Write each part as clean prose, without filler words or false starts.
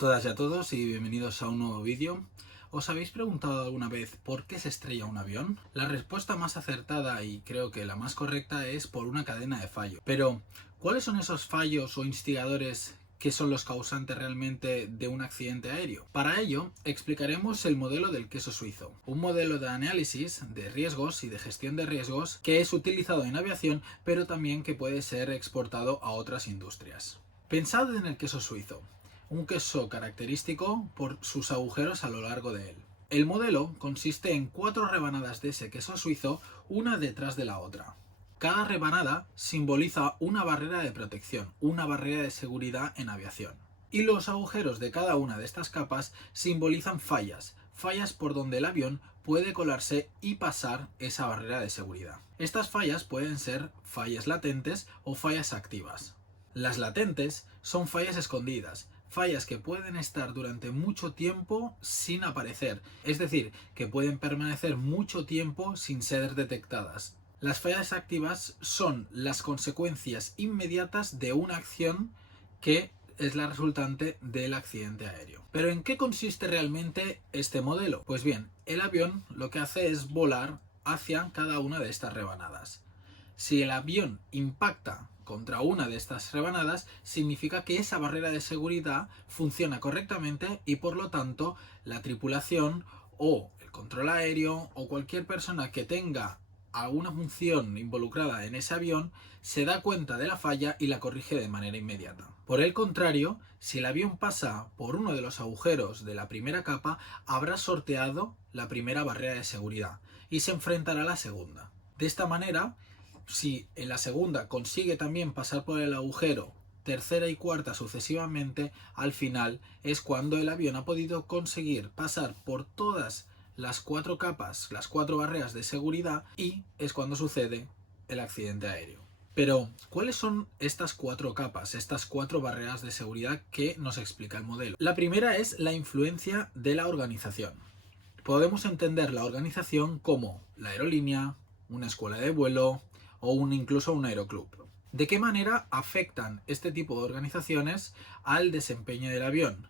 todas y a todos y bienvenidos a un nuevo vídeo. ¿Os habéis preguntado alguna vez por qué se estrella un avión? La respuesta más acertada y creo que la más correcta es por una cadena de fallo. Pero, ¿cuáles son esos fallos o instigadores que son los causantes realmente de un accidente aéreo? Para ello, explicaremos el modelo del queso suizo, un modelo de análisis de riesgos y de gestión de riesgos que es utilizado en aviación, pero también que puede ser exportado a otras industrias. Pensad en el queso suizo, un queso característico por sus agujeros a lo largo de él. El modelo consiste en 4 rebanadas de ese queso suizo, una detrás de la otra. Cada rebanada simboliza una barrera de protección, una barrera de seguridad en aviación. Y los agujeros de cada una de estas capas simbolizan fallas por donde el avión puede colarse y pasar esa barrera de seguridad. Estas fallas pueden ser fallas latentes o fallas activas. Las latentes son fallas escondidas, fallas que pueden estar durante mucho tiempo sin aparecer, es decir, que pueden permanecer mucho tiempo sin ser detectadas. Las fallas activas son las consecuencias inmediatas de una acción que es la resultante del accidente aéreo. ¿Pero en qué consiste realmente este modelo? Pues bien, el avión lo que hace es volar hacia cada una de estas rebanadas. Si el avión impacta contra una de estas rebanadas, significa que esa barrera de seguridad funciona correctamente y por lo tanto la tripulación o el control aéreo o cualquier persona que tenga alguna función involucrada en ese avión se da cuenta de la falla y la corrige de manera inmediata. Por el contrario, si el avión pasa por uno de los agujeros de la primera capa, habrá sorteado la primera barrera de seguridad y se enfrentará a la segunda. De esta manera, si en la segunda consigue también pasar por el agujero, tercera y cuarta sucesivamente, al final es cuando el avión ha podido conseguir pasar por todas las 4 capas, las 4 barreras de seguridad, y es cuando sucede el accidente aéreo. Pero, ¿cuáles son estas 4 capas, estas 4 barreras de seguridad que nos explica el modelo? La primera es la influencia de la organización. Podemos entender la organización como la aerolínea, una escuela de vuelo o incluso un aeroclub. ¿De qué manera afectan este tipo de organizaciones al desempeño del avión?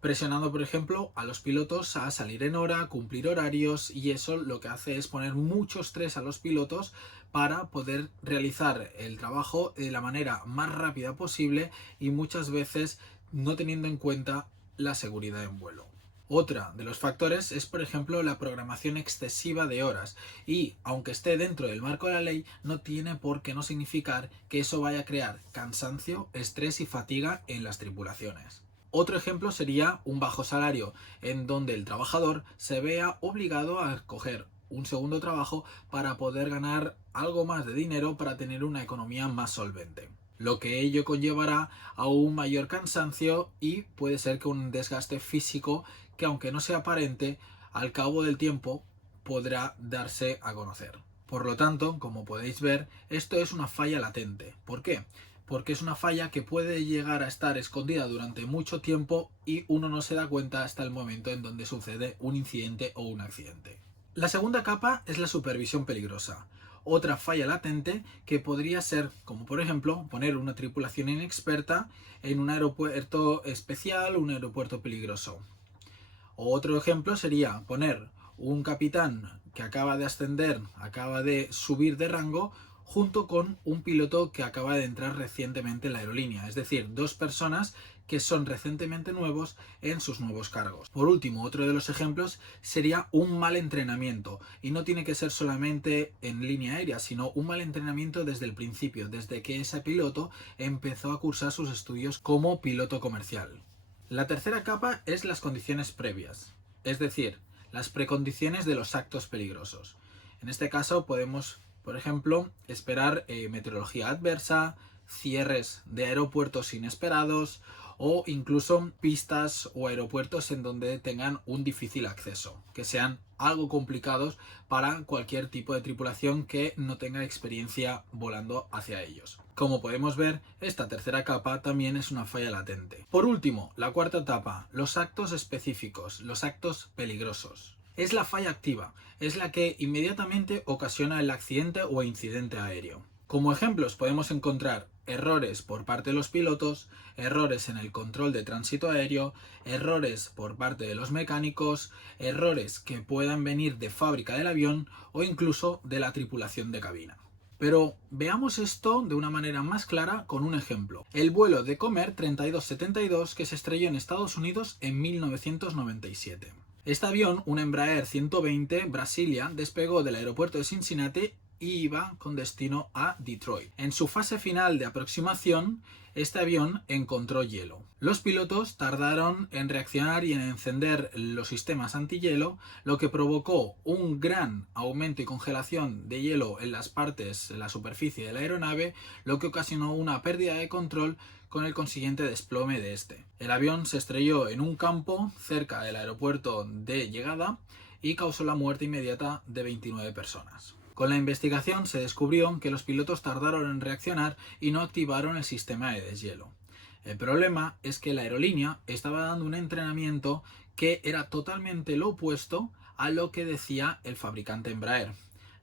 Presionando, por ejemplo, a los pilotos a salir en hora, cumplir horarios, y eso lo que hace es poner mucho estrés a los pilotos para poder realizar el trabajo de la manera más rápida posible y muchas veces no teniendo en cuenta la seguridad en vuelo. Otra de los factores es, por ejemplo, la programación excesiva de horas y, aunque esté dentro del marco de la ley, no tiene por qué no significar que eso vaya a crear cansancio, estrés y fatiga en las tripulaciones. Otro ejemplo sería un bajo salario, en donde el trabajador se vea obligado a coger un segundo trabajo para poder ganar algo más de dinero para tener una economía más solvente, lo que ello conllevará a un mayor cansancio y puede ser que un desgaste físico que, aunque no sea aparente, al cabo del tiempo podrá darse a conocer. Por lo tanto, como podéis ver, esto es una falla latente. ¿Por qué? Porque es una falla que puede llegar a estar escondida durante mucho tiempo y uno no se da cuenta hasta el momento en donde sucede un incidente o un accidente. La segunda capa es la supervisión peligrosa. Otra falla latente que podría ser, como por ejemplo, poner una tripulación inexperta en un aeropuerto especial, un aeropuerto peligroso. Otro ejemplo sería poner un capitán que acaba de ascender, acaba de subir de rango, junto con un piloto que acaba de entrar recientemente en la aerolínea, es decir, 2 personas que son recientemente nuevos en sus nuevos cargos. Por último, otro de los ejemplos sería un mal entrenamiento, y no tiene que ser solamente en línea aérea, sino un mal entrenamiento desde el principio, desde que ese piloto empezó a cursar sus estudios como piloto comercial. La tercera capa es las condiciones previas, es decir, las precondiciones de los actos peligrosos. En este caso podemos, por ejemplo, esperar meteorología adversa, cierres de aeropuertos inesperados o incluso pistas o aeropuertos en donde tengan un difícil acceso, que sean algo complicados para cualquier tipo de tripulación que no tenga experiencia volando hacia ellos. Como podemos ver, esta tercera capa también es una falla latente. Por último, la cuarta etapa, los actos específicos, los actos peligrosos. Es la falla activa, es la que inmediatamente ocasiona el accidente o incidente aéreo. Como ejemplos podemos encontrar errores por parte de los pilotos, errores en el control de tránsito aéreo, errores por parte de los mecánicos, errores que puedan venir de fábrica del avión o incluso de la tripulación de cabina. Pero veamos esto de una manera más clara con un ejemplo. El vuelo de Comair 3272 que se estrelló en Estados Unidos en 1997. Este avión, un Embraer 120 Brasilia, despegó del aeropuerto de Cincinnati y iba con destino a Detroit. En su fase final de aproximación, este avión encontró hielo. Los pilotos tardaron en reaccionar y en encender los sistemas antihielo, lo que provocó un gran aumento y congelación de hielo en las partes, en la superficie de la aeronave, lo que ocasionó una pérdida de control con el consiguiente desplome de este. El avión se estrelló en un campo cerca del aeropuerto de llegada y causó la muerte inmediata de 29 personas. Con la investigación se descubrió que los pilotos tardaron en reaccionar y no activaron el sistema de deshielo. El problema es que la aerolínea estaba dando un entrenamiento que era totalmente lo opuesto a lo que decía el fabricante Embraer.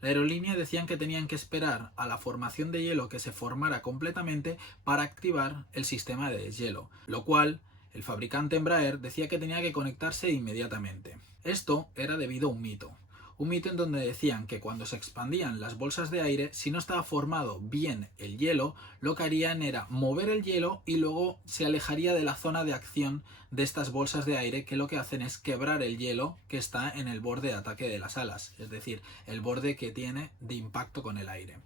La aerolínea decían que tenían que esperar a la formación de hielo que se formara completamente para activar el sistema de deshielo, lo cual el fabricante Embraer decía que tenía que conectarse inmediatamente. Esto era debido a un mito en donde decían que cuando se expandían las bolsas de aire, si no estaba formado bien el hielo, lo que harían era mover el hielo y luego se alejaría de la zona de acción de estas bolsas de aire, que lo que hacen es quebrar el hielo que está en el borde de ataque de las alas, es decir, el borde que tiene de impacto con el aire.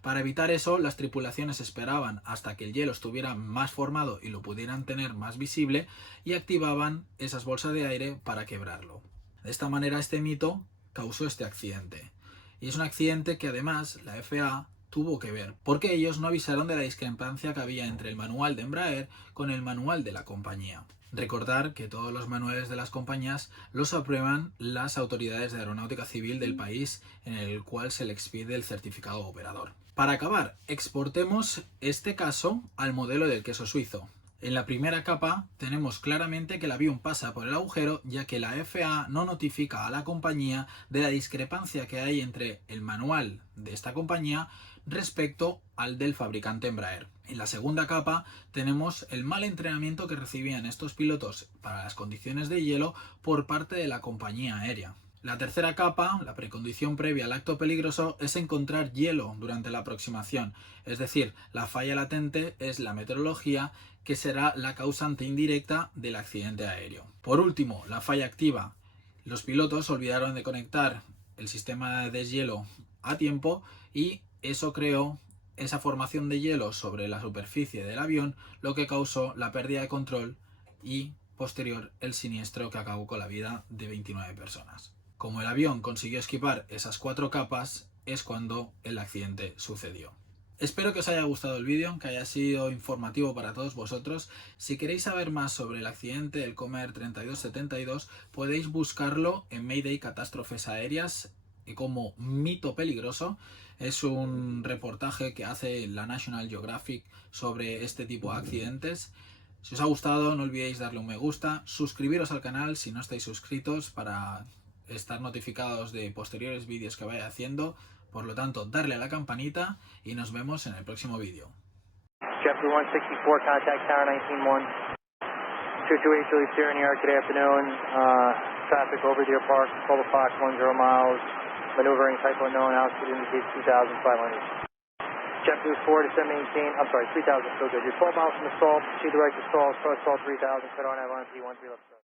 Para evitar eso, las tripulaciones esperaban hasta que el hielo estuviera más formado y lo pudieran tener más visible y activaban esas bolsas de aire para quebrarlo. De esta manera, este mito causó este accidente. Y es un accidente que además la FAA tuvo que ver, porque ellos no avisaron de la discrepancia que había entre el manual de Embraer con el manual de la compañía. Recordar que todos los manuales de las compañías los aprueban las autoridades de aeronáutica civil del país en el cual se le expide el certificado operador. Para acabar, exportemos este caso al modelo del queso suizo. En la primera capa tenemos claramente que el avión pasa por el agujero, ya que la FAA no notifica a la compañía de la discrepancia que hay entre el manual de esta compañía respecto al del fabricante Embraer. En la segunda capa tenemos el mal entrenamiento que recibían estos pilotos para las condiciones de hielo por parte de la compañía aérea. La tercera capa, la precondición previa al acto peligroso, es encontrar hielo durante la aproximación, es decir, la falla latente es la meteorología, que será la causante indirecta del accidente aéreo. Por último, la falla activa. Los pilotos olvidaron de conectar el sistema de deshielo a tiempo y eso creó esa formación de hielo sobre la superficie del avión, lo que causó la pérdida de control y posterior el siniestro que acabó con la vida de 29 personas. Como el avión consiguió esquivar esas 4 capas, es cuando el accidente sucedió. Espero que os haya gustado el vídeo, que haya sido informativo para todos vosotros. Si queréis saber más sobre el accidente del Comair 3272, podéis buscarlo en Mayday Catástrofes Aéreas como mito peligroso. Es un reportaje que hace la National Geographic sobre este tipo de accidentes. Si os ha gustado, no olvidéis darle un me gusta, suscribiros al canal si no estáis suscritos para estar notificados de posteriores vídeos que vaya haciendo. Por lo tanto, darle a la campanita y nos vemos en el próximo vídeo. JetBlue 164, contact Tower 19-1. 228 Julie Sierra, New York, good afternoon. Traffic over Deer Park, Cobble Fox, 10 miles. Maneuvering type unknown, altitude indicates 2,500. JetBlue 4 to 718, I'm sorry, 3,000 still good. You're 12 miles from the stall, proceed to right to stall, start stall 3,000, cut on Avalon P13 left start.